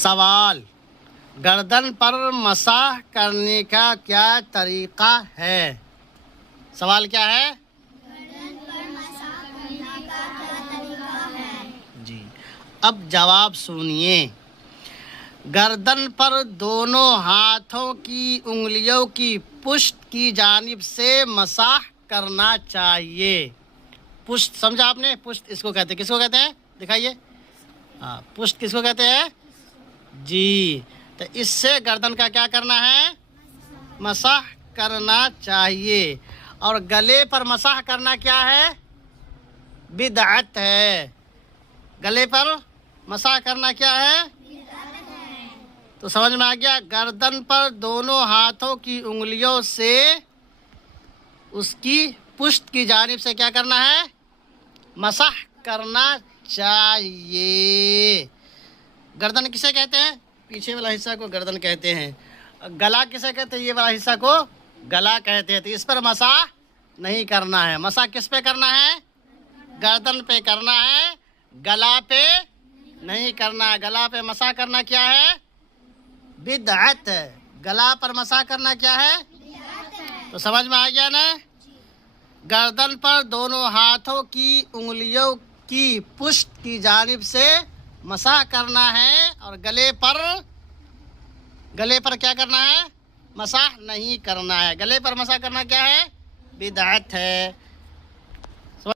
सवाल, गर्दन पर मसाह करने का क्या तरीका है? सवाल क्या है? गर्दन पर मसाह करने का क्या तरीका है? जी, अब जवाब सुनिए। गर्दन पर दोनों हाथों की उंगलियों की पुष्ट की जानिब से मसाह करना चाहिए। पुष्ट समझा आपने? पुष्ट इसको कहते हैं। किसको कहते हैं? दिखाइए। हाँ, पुष्ट किसको कहते हैं? जी, तो इससे गर्दन का क्या करना है? मसाह करना चाहिए। और गले पर मसाह करना क्या है? बिदअत है। गले पर मसाह करना क्या है? तो समझ में आ गया। गर्दन पर दोनों हाथों की उंगलियों से उसकी पुष्ट की जानिब से क्या करना है? मसाह करना चाहिए। गर्दन किसे कहते हैं? पीछे वाला हिस्सा को गर्दन कहते हैं। गला किसे कहते हैं? ये वाला हिस्सा को गला कहते हैं। तो इस पर मसाह नहीं करना है। मसाह किस पे करना है? गर्दन पे करना है, गला पे नहीं करना है। गला पे मसाह करना क्या है? बिदअत है। गला पर मसाह करना क्या है? तो समझ में आ गया ना? गर्दन पर दोनों हाथों की उंगलियों की पुष्ट की जानिब से मसाह करना है और गले पर क्या करना है? मसाह नहीं करना है। गले पर मसाह करना क्या है? बिदअत है।